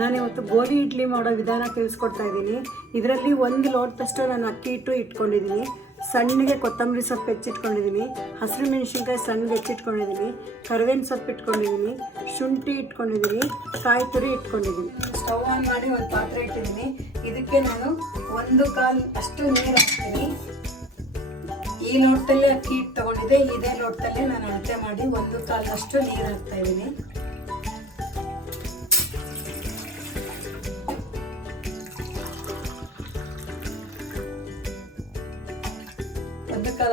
ನಾನಿವತ್ತು ಗೋಲಿ ಇಡ್ಲಿ ಮಾಡೋ ವಿಧಾನ ತಿಳಿಸ್ಕೊಡ್ತಾ ಇದ್ದೀನಿ. ಇದರಲ್ಲಿ 1 ಲೋಟದಷ್ಟು ನಾನು ಅಕ್ಕಿ ಹಿಟ್ಟು ಇಟ್ಕೊಂಡಿದ್ದೀನಿ, ಸಣ್ಣಗೆ ಕೊತ್ತಂಬರಿ ಸೊಪ್ಪು ಹೆಚ್ಚಿಟ್ಕೊಂಡಿದ್ದೀನಿ, ಹಸಿರು ಮೆಣಸಿನ್ಕಾಯಿ ಸಣ್ಣಗೆ ಹೆಚ್ಚಿಟ್ಕೊಂಡಿದ್ದೀನಿ, ಕರಿಬೇವಿನ ಸೊಪ್ಪು ಇಟ್ಕೊಂಡಿದ್ದೀನಿ, ಶುಂಠಿ ಇಟ್ಕೊಂಡಿದ್ದೀನಿ, ಕಾಯಿ ತುರಿ ಇಟ್ಕೊಂಡಿದ್ದೀನಿ. ಸ್ಟವ್ ಆನ್ ಮಾಡಿ ಒಂದು ಪಾತ್ರೆ ಇಟ್ಟಿದ್ದೀನಿ. ಇದಕ್ಕೆ ನಾನು 1/4 ಅಷ್ಟು ನೀರು ಹಾಕ್ತೀನಿ. ಈ ಲೋಟದಲ್ಲೇ ಅಕ್ಕಿ ಹಿಟ್ಟು ತೊಗೊಂಡಿದ್ದೆ, ಇದೇ ಲೋಟದಲ್ಲೇ ನಾನು ಅಳತೆ ಮಾಡಿ 1/4 ಅಷ್ಟು ನೀರು ಹಾಕ್ತಾ ಇದ್ದೀನಿ.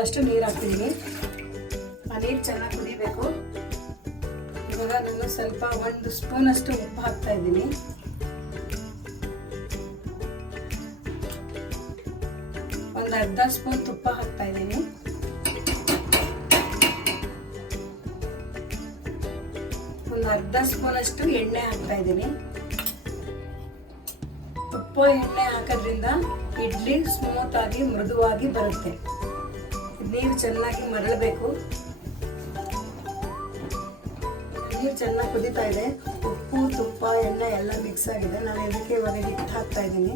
ಅಷ್ಟು ನೀರು ಹಾಕ್ತಿದ್ದೀನಿ. ಆ ನೀರು ಚೆನ್ನಾಗಿ ಕುದಿಬೇಕು. ಇವಾಗ ನಾನು ಸ್ವಲ್ಪ 1 ಸ್ಪೂನ್ ಅಷ್ಟು ಉಪ್ಪು ಹಾಕ್ತಾ ಇದ್ದೀನಿ. ಒಂದು ಅರ್ಧ ಸ್ಪೂನ್ ತುಪ್ಪ ಹಾಕ್ತಾ ಇದ್ದೀನಿ. ಒಂದು ಅರ್ಧ ಸ್ಪೂನ್ ಅಷ್ಟು ಎಣ್ಣೆ ಹಾಕ್ತಾ ಇದ್ದೀನಿ. ತುಪ್ಪ ಎಣ್ಣೆ ಹಾಕೋದ್ರಿಂದ ಇಡ್ಲಿ ಸ್ಮೂತ್ ಆಗಿ ಮೃದುವಾಗಿ ಬರುತ್ತೆ. ನೀರು ಚೆನ್ನಾಗಿ ಮರಳಬೇಕು. ನೀರು ಚೆನ್ನಾಗಿ ಕುದೀತಾ ಇದೆ. ಉಪ್ಪು ತುಪ್ಪ ಎಣ್ಣೆ ಎಲ್ಲ ಮಿಕ್ಸ್ ಆಗಿದೆ. ನಾನು ಇದಕ್ಕೆ ಇವಾಗ ಹಿಟ್ಟು ಹಾಕ್ತಾ ಇದ್ದೀನಿ.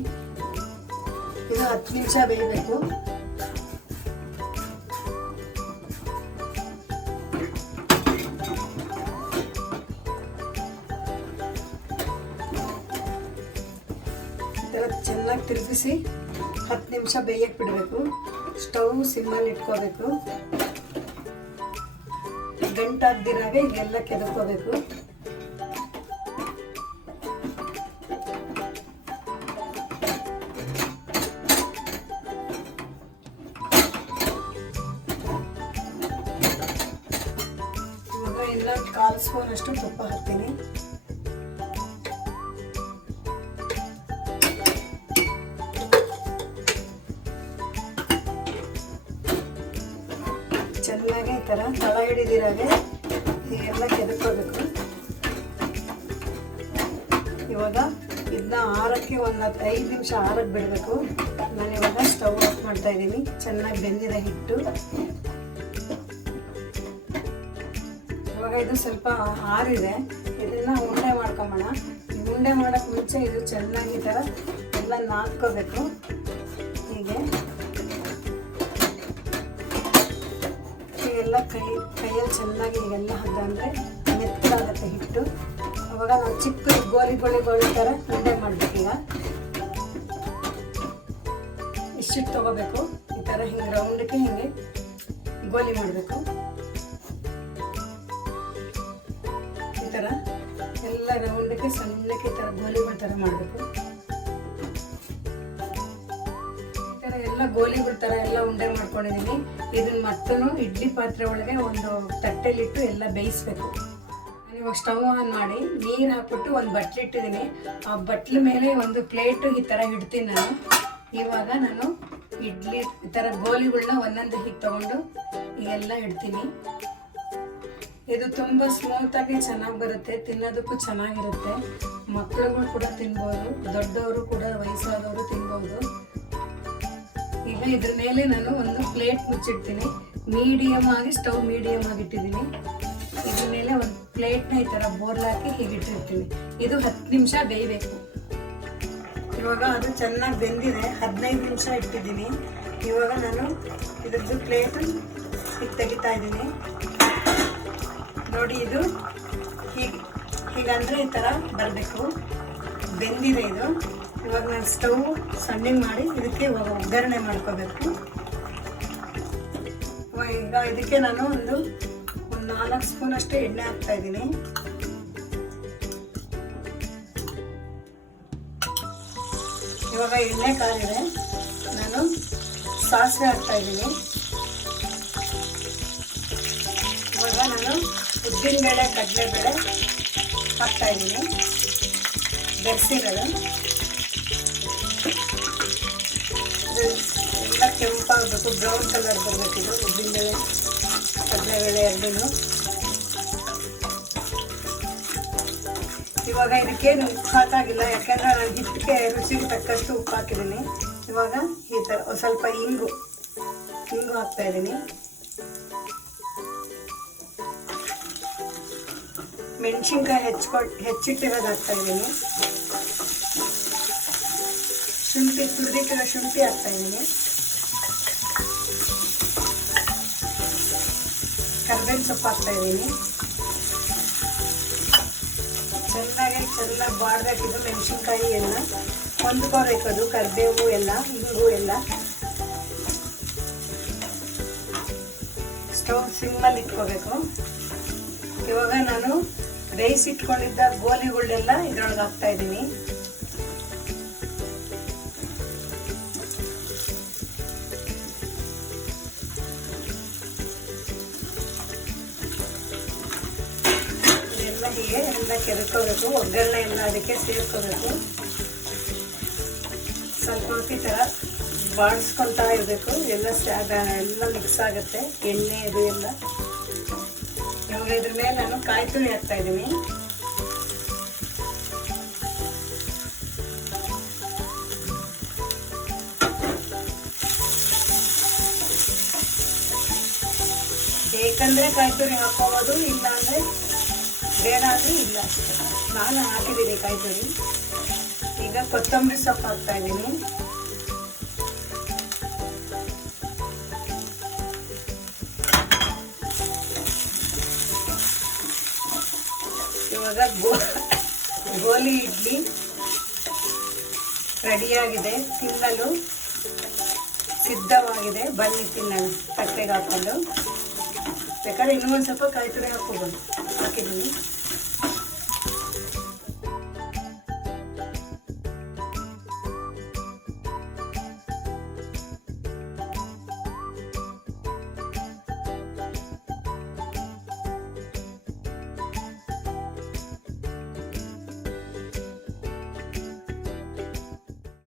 ಇದು 10 ನಿಮಿಷ ಬೇಯಬೇಕು. ಈ ಥರ ಚೆನ್ನಾಗಿ ತಿರುಗಿಸಿ 10 ನಿಮಿಷ ಬೇಯಕ್ಕೆ ಬಿಡಬೇಕು. ಸ್ಟವ್ ಸಿಮ್ಮಲ್ಲಿ ಇಟ್ಕೋಬೇಕು. ಗಂಟಾಗ್ದಿರಾಗೆ ಇದೆಲ್ಲ ಕೆದಕೋಬೇಕು. ಇವಾಗ ಎಲ್ಲ 1/4 ಸ್ಪೂನ್ ಅಷ್ಟು ತುಪ್ಪ ಹಾಕ್ತೀನಿ. ಚೆನ್ನಾಗಿ ಈ ಥರ ತಳ ಹಿಡಿದಿರಾಗೆ ಹೀಗೆಲ್ಲ ಕೆದಕೋಬೇಕು. ಇವಾಗ ಇದನ್ನ ಆರಕ್ಕೆ ಒಂದು 5 ನಿಮಿಷ ಆರಕ್ಕೆ ಬಿಡಬೇಕು. ನಾನು ಇವಾಗ ಸ್ಟವ್ ಆಫ್ ಮಾಡ್ತಾ ಇದ್ದೀನಿ. ಚೆನ್ನಾಗಿ ಬೆಂದಿದೆ ಹಿಟ್ಟು. ಇವಾಗ ಇದು ಸ್ವಲ್ಪ ಆರಿದೆ. ಇದನ್ನು ಉಂಡೆ ಮಾಡ್ಕೊಂಬೋಣ. ಉಂಡೆ ಮಾಡೋಕ್ಕೆ ಮುಂಚೆ ಇದು ಚೆನ್ನಾಗಿ ಈ ಥರ ಎಲ್ಲ ನಾದ್ಕೋಬೇಕು. ಹೀಗೆ ಎಲ್ಲ ಕೈಯಲ್ಲಿ ಚೆನ್ನಾಗಿ ಹೀಗೆಲ್ಲ ಹದ ಅಂದರೆ ಮೆತ್ತಗಾಗುತ್ತೆ ಹಿಟ್ಟು. ಅವಾಗ ನಾವು ಚಿಕ್ಕ ಗೋಲಿ ಥರ ಉಂಡೆ ಮಾಡಬೇಕೀಗ. ಇಷ್ಟಿಟ್ಟು ತೊಗೋಬೇಕು. ಈ ಥರ ಹಿಂಗೆ ರೌಂಡಕ್ಕೆ ಹಿಂಗೆ ಗೋಲಿ ಮಾಡಬೇಕು. ಈ ಥರ ಎಲ್ಲ ರೌಂಡಕ್ಕೆ ಸಣ್ಣಕ್ಕೆ ಈ ಥರ ಗೋಲಿಗಳ ಥರ ಮಾಡಬೇಕು. ಎಲ್ಲ ಗೋಲಿಗಳ ಥರ ಎಲ್ಲ ಉಂಡೆ ಮಾಡ್ಕೊಂಡಿದ್ದೀನಿ. ಇದನ್ನ ಮತ್ತೂ ಇಡ್ಲಿ ಪಾತ್ರೆ ಒಳಗೆ ಒಂದು ತಟ್ಟೆಲಿಟ್ಟು ಎಲ್ಲ ಬೇಯಿಸ್ಬೇಕು. ಇವಾಗ ಸ್ಟವ್ ಆನ್ ಮಾಡಿ ನೀರು ಹಾಕ್ಬಿಟ್ಟು ಒಂದು ಬಟ್ಲು ಇಟ್ಟಿದ್ದೀನಿ. ಆ ಬಟ್ಲ ಮೇಲೆ ಒಂದು ಪ್ಲೇಟು ಈ ಥರ ಇಡ್ತೀನಿ ನಾನು. ಇವಾಗ ನಾನು ಇಡ್ಲಿ ಈ ಥರ ಗೋಲಿಗಳನ್ನ ಒಂದೊಂದು ಹೀಗೆ ತೊಗೊಂಡು ಈಗೆಲ್ಲ ಇಡ್ತೀನಿ. ಇದು ತುಂಬ ಸ್ಮೂತಾಗಿ ಚೆನ್ನಾಗಿ ಬರುತ್ತೆ. ತಿನ್ನೋದಕ್ಕೂ ಚೆನ್ನಾಗಿರುತ್ತೆ. ಮಕ್ಕಳುಗಳು ಕೂಡ ತಿನ್ಬೋದು, ದೊಡ್ಡವರು ಕೂಡ ವಯಸ್ಸಾದವರು ತಿನ್ಬೋದು. ಈಗ ಇದ್ರ ಮೇಲೆ ನಾನು ಒಂದು ಪ್ಲೇಟ್ ಮುಚ್ಚಿಡ್ತೀನಿ. ಮೀಡಿಯಮ್ ಆಗಿ ಸ್ಟವ್ ಮೀಡಿಯಮ್ ಆಗಿ ಇಟ್ಟಿದ್ದೀನಿ. ಇದ್ರ ಮೇಲೆ ಒಂದು ಪ್ಲೇಟ್ನ ಈ ಥರ ಬೋರ್ಲಾಕಿ ಹೀಗೆ ಇಟ್ಟಿರ್ತೀನಿ. ಇದು 10 ನಿಮಿಷ ಬೇಯಬೇಕು. ಇವಾಗ ಅದು ಚೆನ್ನಾಗಿ ಬೆಂದಿದೆ. 15 ನಿಮಿಷ ಇಟ್ಟಿದ್ದೀನಿ. ಇವಾಗ ನಾನು ಇದ್ರದ್ದು ಪ್ಲೇಟು ಹೀಗೆ ತೆಗಿತಾ ಇದ್ದೀನಿ. ನೋಡಿ, ಇದು ಹೀಗಂದರೆ ಈ ಥರ ಬರಬೇಕು. ಬೆಂದಿದೆ ಇದು. ಇವಾಗ ನಾನು ಸ್ಟವ್ ಸಣ್ಣಗೆ ಮಾಡಿ ಇದಕ್ಕೆ ಇವಾಗ ಒಗ್ಗರಣೆ ಮಾಡ್ಕೋಬೇಕು. ಈಗ ಇದಕ್ಕೆ ನಾನು ಒಂದು 4 ಸ್ಪೂನ್ ಅಷ್ಟು ಎಣ್ಣೆ ಹಾಕ್ತಾ ಇದ್ದೀನಿ. ಇವಾಗ ಎಣ್ಣೆ ಕಾದಿದೆ. ನಾನು ಸಾಸಿವೆ ಹಾಕ್ತಾ ಇದ್ದೀನಿ. ಇವಾಗ ನಾನು ಉದ್ದಿನಬೇಳೆ ಕಡಲೆಬೇಳೆ ಹಾಕ್ತಾ ಇದ್ದೀನಿ, ಬೆರೆಸಿರೋದು. ಎಲ್ಲ ಕೆಂಪಾಗಬೇಕು, ಬ್ರೌನ್ ಕಲರ್ ಬರಬೇಕಿದು ಉದ್ದಿನಬೇಳೆ ಕಡಲೆಬೇಳೆ ಎರಡೂ. ಇವಾಗ ಇದಕ್ಕೇನು ಉಪ್ಪು ಹಾಕಾಗಿಲ್ಲ, ಯಾಕೆಂದರೆ ನಾನು ಹಿಟ್ಟಿಗೆ ರುಚಿಗೆ ತಕ್ಕಷ್ಟು ಉಪ್ಪು ಹಾಕಿದ್ದೀನಿ. ಇವಾಗ ಈ ಥರ ಸ್ವಲ್ಪ ಇಂಗು ಹಾಕ್ತಾ ಇದ್ದೀನಿ. ಮೆಣಸಿನ್ಕಾಯಿ ಹೆಚ್ಚಿಟ್ಟಿರೋದು ಹಾಕ್ತಾ ಇದ್ದೀನಿ. ಶುಂಠಿ ತುರಿದಿಟ್ಟಿರೋ ಶುಂಠಿ ಹಾಕ್ತಾಯಿದ್ದೀನಿ. ಕರ್ಬೇವಿನ ಸೊಪ್ಪು ಹಾಕ್ತಾಯಿದ್ದೀನಿ. ಚೆನ್ನಾಗಿ ಬಾಡಬೇಕಿದ್ದು ಮೆಣಸಿನ್ಕಾಯಿ ಎಲ್ಲ ಹೊಂದ್ಕೋಬೇಕದು, ಕರಿಬೇವು ಎಲ್ಲ, ಹಿಂಗು ಎಲ್ಲ. ಸ್ಟವ್ ಸಿಮ್ಮಲ್ಲಿ ಇಟ್ಕೋಬೇಕು. ಇವಾಗ ನಾನು ಬೇಯಿಸಿಟ್ಕೊಂಡಿದ್ದ ಗೋಲಿಗಳನ್ನೆಲ್ಲ ಇದ್ರೊಳಗೆ ಹಾಕ್ತಾ ಇದ್ದೀನಿ. ಎಲ್ಲ ಕೆದಕೋಬೇಕು, ಒಗ್ಗರಣೆ ಎಲ್ಲ ಅದಕ್ಕೆ ಸೇರ್ಕೋಬೇಕು. ಸ್ವಲ್ಪ ಹೊತ್ತಿ ಥರ ಬಾಡಿಸ್ಕೊತಾ ಇರಬೇಕು, ಎಲ್ಲ ಮಿಕ್ಸ್ ಆಗುತ್ತೆ, ಎಣ್ಣೆ ಇದು ಎಲ್ಲ. ಇವಾಗ ಇದ್ರ ಮೇಲೆ ನಾನು ಕಾಯಿ ತುರಿ ಹಾಕ್ತಾ ಇದ್ದೀನಿ. ಬೇಕಂದ್ರೆ ಕಾಯಿ ತುರಿ ಹಾಕೋಬೋದು, ಇಲ್ಲ ಅಂದರೆ ಬೇಡ ಅಂದರೆ ಇಲ್ಲ ಅಷ್ಟೇ. ನಾನು ಹಾಕಿದ್ದೀನಿ ಕಾಯಿ ತುರಿ. ಈಗ ಕೊತ್ತಂಬರಿ ಸೊಪ್ಪು ಹಾಕ್ತಾ ಇದ್ದೀನಿ. ಇವಾಗ ಗೋಲಿ ಇಡ್ಲಿ ರೆಡಿಯಾಗಿದೆ, ತಿನ್ನಲು ಸಿದ್ಧವಾಗಿದೆ. ಬನ್ನಿ ತಿನ್ನೋಣ. ತಟ್ಟೆಗೆ ಹಾಕೊಂಡು ಬೇಕಾದ್ರೆ ಇನ್ನೂ ಒಂದು ಸ್ವಲ್ಪ ಕಾಯಿ ತುರಿ ಹಾಕ್ಬೋದು. ಹಾಕಿದ್ದೀನಿ.